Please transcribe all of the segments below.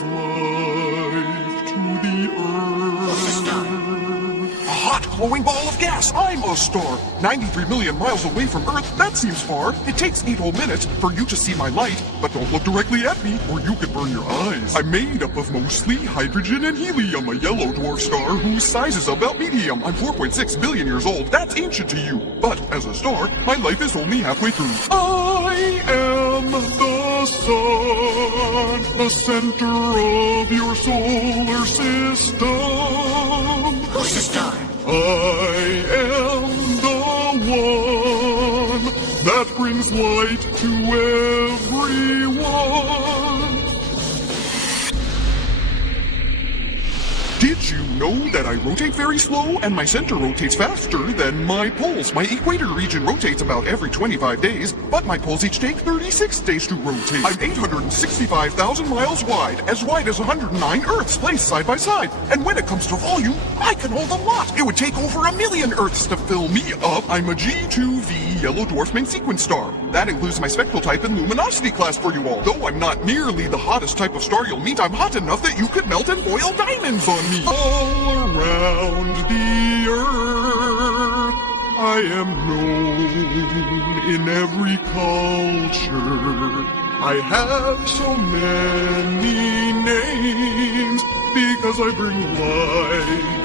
brings life to the earth. A hot, glowing ball of gas. I'm a star. 93 million miles away from Earth. That seems far. It takes 8 whole minutes for you to see my light, but don't look directly at me or you could burn your eyes. I'm made up of mostly hydrogen and helium, a yellow dwarf star whose size is about medium. I'm 4.6 billion years old. That's ancient to you. But as a star, my life is only halfway through. I am the sun, the center of your solar system. Who's the star? I am the one that brings light to everyone. Did you know that I rotate very slow and my center rotates faster than my poles? My equator region rotates about every 25 days, but my poles each take 36 days to rotate. I'm 865,000 miles wide as 109 Earths placed side by side. And when it comes to volume, I can hold a lot. It would take over 1 million Earths to fill me up. I'm a G2V yellow dwarf main sequence star. That includes my spectral type and luminosity class for you all. Though I'm not nearly the hottest type of star you'll meet, I'm hot enough that you could melt and boil diamonds on me. All around the earth, I am known in every culture. I have so many names because I bring light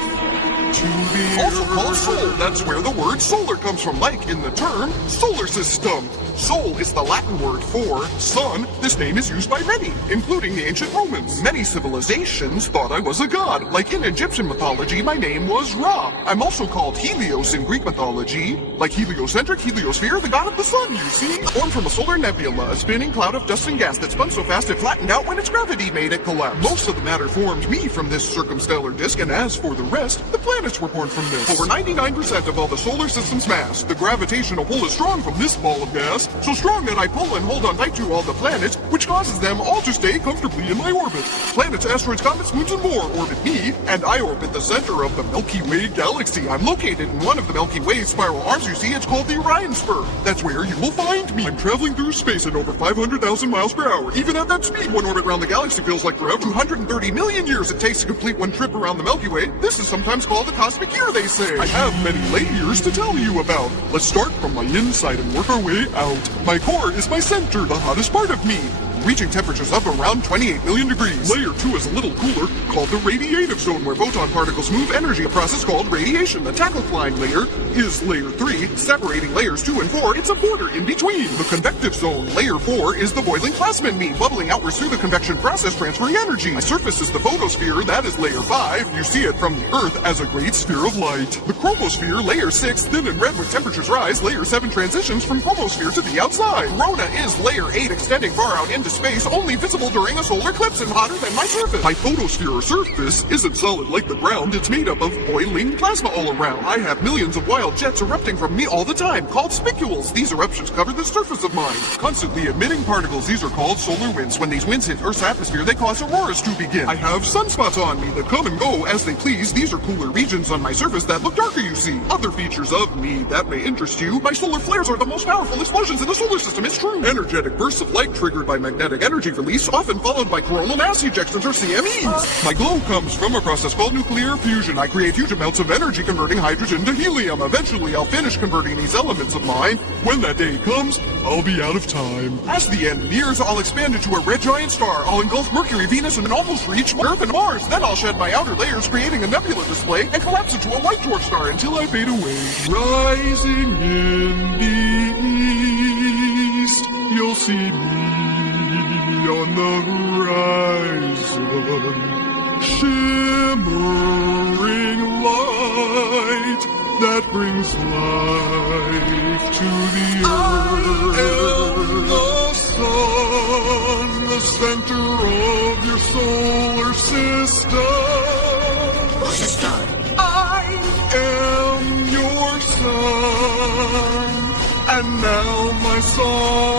to the also earth. Called Sol. That's where the word solar comes from, like in the term solar system. Sol is the Latin word for sun. This name is used by many, including the ancient Romans. Many civilizations thought I was a god. Like in Egyptian mythology, my name was Ra. I'm also called Helios in Greek mythology. Like heliocentric, heliosphere, the god of the sun, you see? Born from a solar nebula, a spinning cloud of dust and gas that spun so fast it flattened out when its gravity made it collapse. Most of the matter formed me from this circumstellar disk, and as for the rest, the planets were born from this. Over 99% of all the solar system's mass, the gravitational pull is strong from this ball of gas. So strong that I pull and hold on tight to all the planets, which causes them all to stay comfortably in my orbit. Planets, asteroids, comets, moons, and more orbit me, and I orbit the center of the Milky Way galaxy. I'm located in one of the Milky Way's spiral arms you see. It's called the Orion Spur. That's where you will find me. I'm traveling through space at over 500,000 miles per hour. Even at that speed, one orbit around the galaxy feels like forever. 230 million years it takes to complete one trip around the Milky Way. This is sometimes called the cosmic year, they say. I have many layers to tell you about. Let's start from my inside and work our way out. My core is my center, the hottest part of me, reaching temperatures of around 28 million degrees. Layer 2 is a little cooler, called the radiative zone, where photon particles move energy, a process called radiation. The tachycline layer is layer 3, separating layers 2 and 4. It's a border in between. The convective zone, layer 4, is the boiling plasma in me, bubbling outwards through the convection process, transferring energy. My surface is the photosphere, that is layer 5. You see it from the Earth as a great sphere of light. The chromosphere, layer 6, thin and red when temperatures rise. Layer 7 transitions from chromosphere to the outside. Corona is layer 8, extending far out into space, only visible during a solar eclipse and hotter than my surface. My photosphere or surface isn't solid like the ground. It's made up of boiling plasma all around. I have millions of wild jets erupting from me all the time, called spicules. These eruptions cover the surface of mine, constantly emitting particles. These are called solar winds. When these winds hit Earth's atmosphere, they cause auroras to begin. I have sunspots on me that come and go as they please. These are cooler regions on my surface that look darker, you see. Other features of me that may interest you: my solar flares are the most powerful explosions in the solar system. It's true. Energetic bursts of light triggered by magnetic energy release, often followed by coronal mass ejections or CMEs. My glow comes from a process called nuclear fusion. I create huge amounts of energy converting hydrogen to helium. Eventually, I'll finish converting these elements of mine. When that day comes, I'll be out of time. As the end nears, I'll expand into a red giant star. I'll engulf Mercury, Venus, and almost reach Earth and Mars. Then I'll shed my outer layers, creating a nebula display, and collapse into a white dwarf star until I fade away. Rising in the east, you'll see me on the horizon, shimmering light that brings life to the earth. I am the sun, the center of your solar system. Who's the star? I am your sun, and now my song